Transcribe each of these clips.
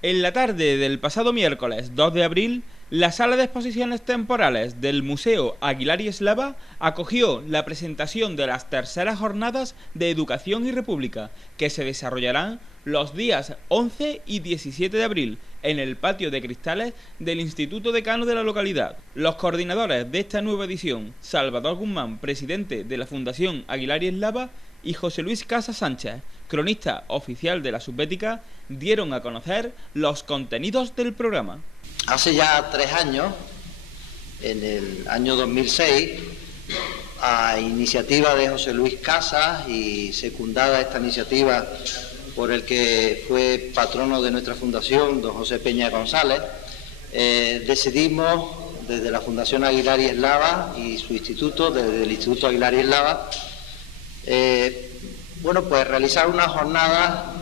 En la tarde del pasado miércoles 2 de abril, la sala de exposiciones temporales del Museo Aguilar y Eslava acogió la presentación de las terceras jornadas de Educación y República, que se desarrollarán los días 11 y 17 de abril en el patio de cristales del Instituto Decano de la localidad. Los coordinadores de esta nueva edición, Salvador Guzmán, presidente de la Fundación Aguilar y Eslava, y José Luis Casas Sánchez, cronista oficial de la Subbética, dieron a conocer los contenidos del programa. Hace ya 3 años, en el año 2006, a iniciativa de José Luis Casas y secundada esta iniciativa por el que fue patrono de nuestra fundación, don José Peña González, decidimos desde la Fundación Aguilar y Eslava y su instituto, desde el Instituto Aguilar y Eslava, pues realizar una jornada,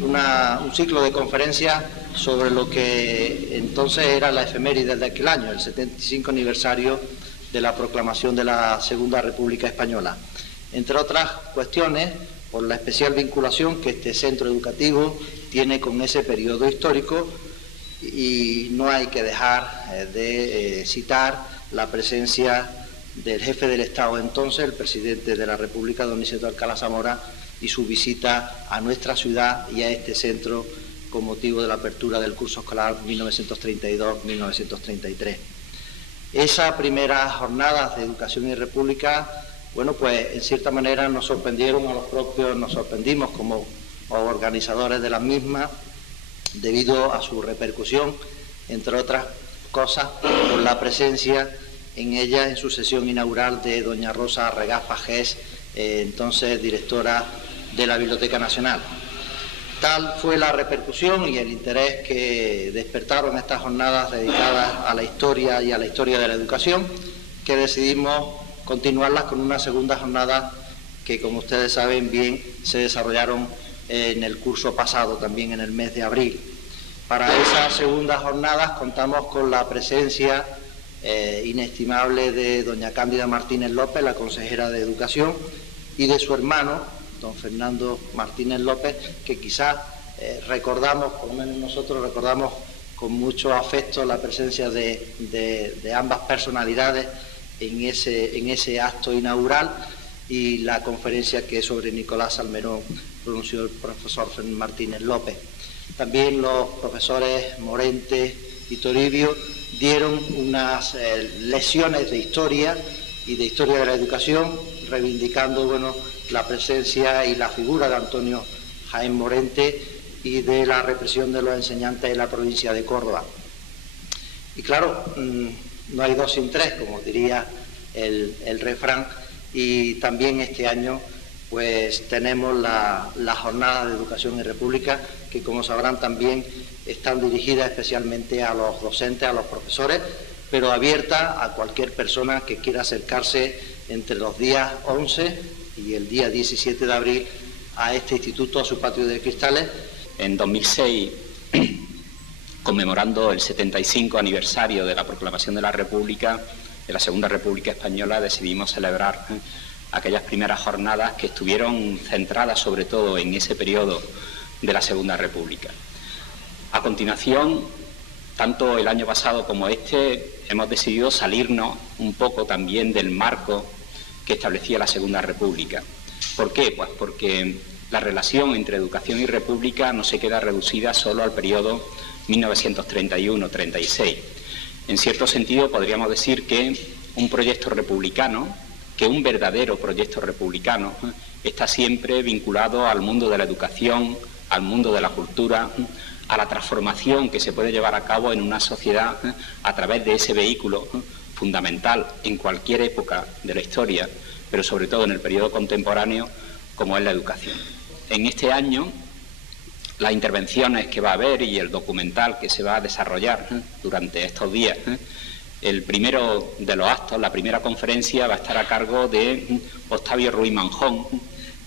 un ciclo de conferencias sobre lo que entonces era la efeméride de aquel año, el 75 aniversario de la proclamación de la Segunda República Española. Entre otras cuestiones, por la especial vinculación que este centro educativo tiene con ese periodo histórico, y no hay que dejar de citar la presencia del jefe del Estado entonces, el presidente de la República, don Niceto Alcalá Zamora, y su visita a nuestra ciudad y a este centro con motivo de la apertura del curso escolar 1932-1933. Esa primera jornada de Educación y República, en cierta manera nos sorprendieron a los propios, nos sorprendimos como organizadores de las mismas, debido a su repercusión, entre otras cosas, por la presencia en ella, en su sesión inaugural, de doña Rosa Regaz Pajés, entonces directora de la Biblioteca Nacional. Tal fue la repercusión y el interés que despertaron estas jornadas dedicadas a la historia y a la historia de la educación, que decidimos continuarlas con una segunda jornada que, como ustedes saben bien, se desarrollaron en el curso pasado, también en el mes de abril. Para esas segundas jornadas contamos con la presencia inestimable de doña Cándida Martínez López, la consejera de Educación, y de su hermano, don Fernando Martínez López, que quizás recordamos, por lo menos nosotros recordamos con mucho afecto la presencia de ambas personalidades en ese acto inaugural, y la conferencia que sobre Nicolás Salmerón pronunció el profesor Martínez López. También los profesores Morente y Toribio dieron unas lecciones de historia y de historia de la educación, reivindicando la presencia y la figura de Antonio Jaén Morente y de la represión de los enseñantes en la provincia de Córdoba. Y claro, no hay dos sin tres, como diría el refrán, y también este año tenemos la jornada de Educación y República, que, como sabrán, también están dirigidas especialmente a los docentes, a los profesores, pero abierta a cualquier persona que quiera acercarse entre los días 11 y el día 17 de abril a este instituto, a su patio de cristales. En 2006, conmemorando el 75 aniversario de la proclamación de la República, de la Segunda República Española, decidimos celebrar aquellas primeras jornadas que estuvieron centradas sobre todo en ese periodo de la Segunda República. A continuación, tanto el año pasado como este, hemos decidido salirnos un poco también del marco que establecía la Segunda República. ¿Por qué? Pues porque la relación entre educación y república no se queda reducida solo al periodo 1931-36. En cierto sentido, podríamos decir que un proyecto republicano, que un verdadero proyecto republicano, está siempre vinculado al mundo de la educación, al mundo de la cultura, a la transformación que se puede llevar a cabo en una sociedad a través de ese vehículo fundamental en cualquier época de la historia, pero sobre todo en el periodo contemporáneo, como es la educación. En este año, las intervenciones que va a haber y el documental que se va a desarrollar durante estos días, el primero de los actos, la primera conferencia, va a estar a cargo de Octavio Ruiz Manjón,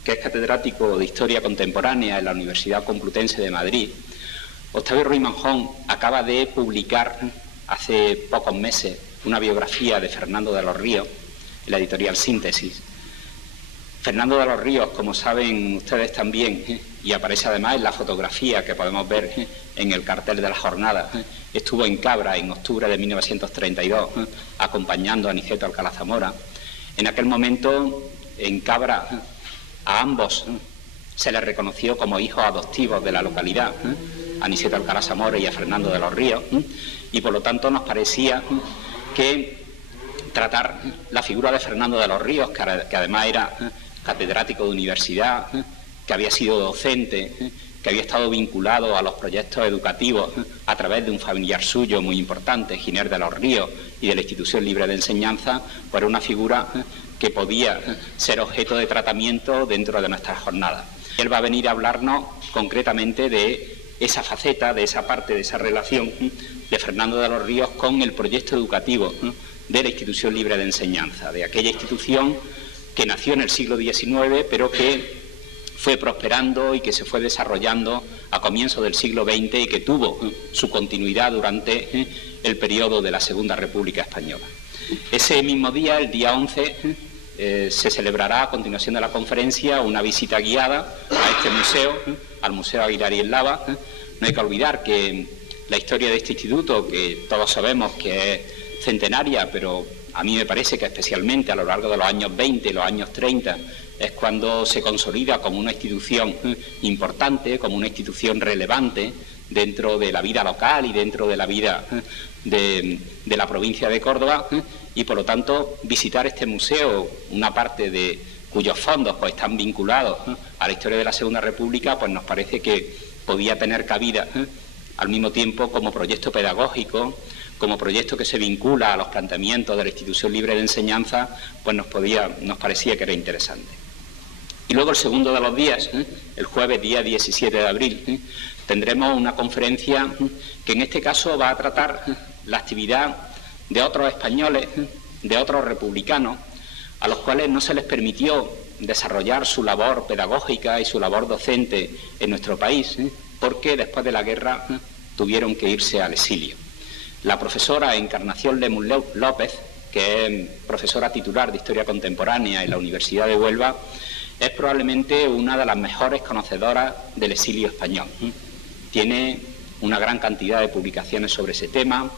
que es catedrático de Historia Contemporánea en la Universidad Complutense de Madrid. Octavio Ruiz Manjón acaba de publicar hace pocos meses una biografía de Fernando de los Ríos en la editorial Síntesis. Fernando de los Ríos, como saben ustedes también, y aparece además en la fotografía que podemos ver en el cartel de la jornada. Estuvo en Cabra en octubre de 1932, acompañando a Aniceto Alcalá Zamora. En aquel momento, en Cabra, a ambos se les reconoció como hijos adoptivos de la localidad, a Aniceto Alcalá Zamora y a Fernando de los Ríos, y por lo tanto nos parecía que tratar la figura de Fernando de los Ríos, que además era catedrático de universidad, que había sido docente, que había estado vinculado a los proyectos educativos a través de un familiar suyo muy importante, Giner de los Ríos, y de la Institución Libre de Enseñanza, pues era una figura que podía ser objeto de tratamiento dentro de nuestras jornadas. Él va a venir a hablarnos concretamente de esa faceta, de esa parte, de esa relación de Fernando de los Ríos con el proyecto educativo de la Institución Libre de Enseñanza, de aquella institución que nació en el siglo XIX, pero que fue prosperando y que se fue desarrollando a comienzos del siglo XX y que tuvo su continuidad durante el periodo de la Segunda República Española. Ese mismo día, el día 11, se celebrará a continuación de la conferencia una visita guiada a este museo, al Museo Aguilar y Eslava. No hay que olvidar que la historia de este instituto, que todos sabemos que es centenaria, pero a mí me parece que especialmente a lo largo de los años 20 y los años 30 es cuando se consolida como una institución importante, como una institución relevante dentro de la vida local y dentro de la vida de la provincia de Córdoba, y por lo tanto visitar este museo, una parte de cuyos fondos pues están vinculados a la historia de la Segunda República, pues nos parece que podía tener cabida al mismo tiempo como proyecto pedagógico, como proyecto que se vincula a los planteamientos de la Institución Libre de Enseñanza, pues nos parecía que era interesante. Y luego el segundo de los días, el jueves día 17 de abril, tendremos una conferencia que en este caso va a tratar la actividad de otros españoles, de otros republicanos, a los cuales no se les permitió desarrollar su labor pedagógica y su labor docente en nuestro país, porque después de la guerra tuvieron que irse al exilio. La profesora Encarnación Lemus López, que es profesora titular de Historia Contemporánea en la Universidad de Huelva, es probablemente una de las mejores conocedoras del exilio español. Tiene una gran cantidad de publicaciones sobre ese tema,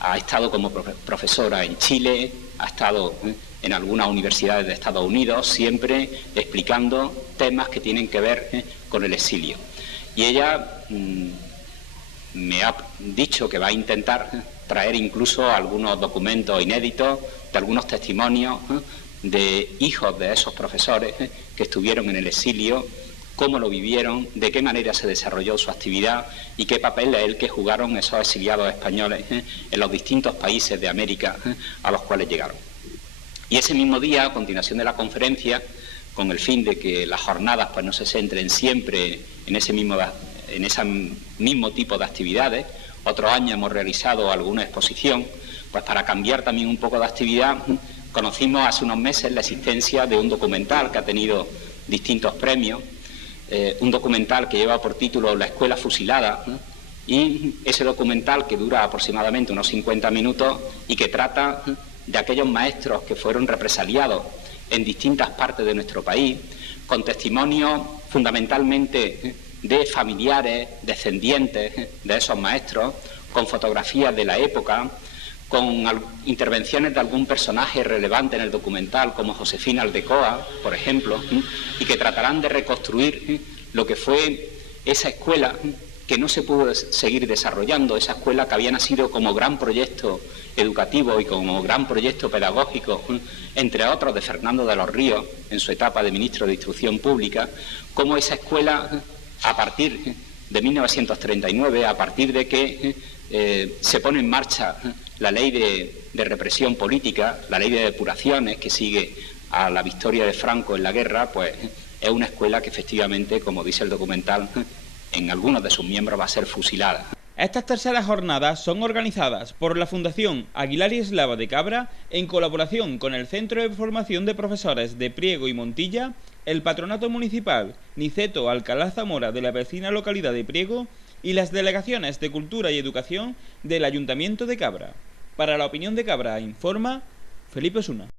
ha estado como profesora en Chile, ha estado en algunas universidades de Estados Unidos, siempre explicando temas que tienen que ver con el exilio. Y ella me ha dicho que va a intentar traer incluso algunos documentos inéditos de algunos testimonios de hijos de esos profesores que estuvieron en el exilio, cómo lo vivieron, de qué manera se desarrolló su actividad y qué papel es el que jugaron esos exiliados españoles en los distintos países de América a los cuales llegaron. Y ese mismo día, a continuación de la conferencia, con el fin de que las jornadas pues no se centren siempre en ese mismo tipo de actividades, otros años hemos realizado alguna exposición, pues para cambiar también un poco de actividad, conocimos hace unos meses la existencia de un documental que ha tenido distintos premios, un documental que lleva por título La Escuela Fusilada, y ese documental que dura aproximadamente unos 50 minutos y que trata de aquellos maestros que fueron represaliados en distintas partes de nuestro país, con testimonios fundamentalmente de familiares, descendientes de esos maestros, con fotografías de la época, con intervenciones de algún personaje relevante en el documental, como Josefina Aldecoa, por ejemplo, y que tratarán de reconstruir lo que fue esa escuela que no se pudo seguir desarrollando, esa escuela que había nacido como gran proyecto educativo y como gran proyecto pedagógico, entre otros de Fernando de los Ríos, en su etapa de ministro de Instrucción Pública, como esa escuela, a partir de 1939, a partir de que se pone en marcha la ley de represión política, la ley de depuraciones que sigue a la victoria de Franco en la guerra, pues es una escuela que efectivamente, como dice el documental, en algunos de sus miembros va a ser fusilada. Estas terceras jornadas son organizadas por la Fundación Aguilar y Eslava de Cabra en colaboración con el Centro de Formación de Profesores de Priego y Montilla, el Patronato Municipal Niceto Alcalá Zamora de la vecina localidad de Priego y las delegaciones de Cultura y Educación del Ayuntamiento de Cabra. Para La Opinión de Cabra informa Felipe Osuna.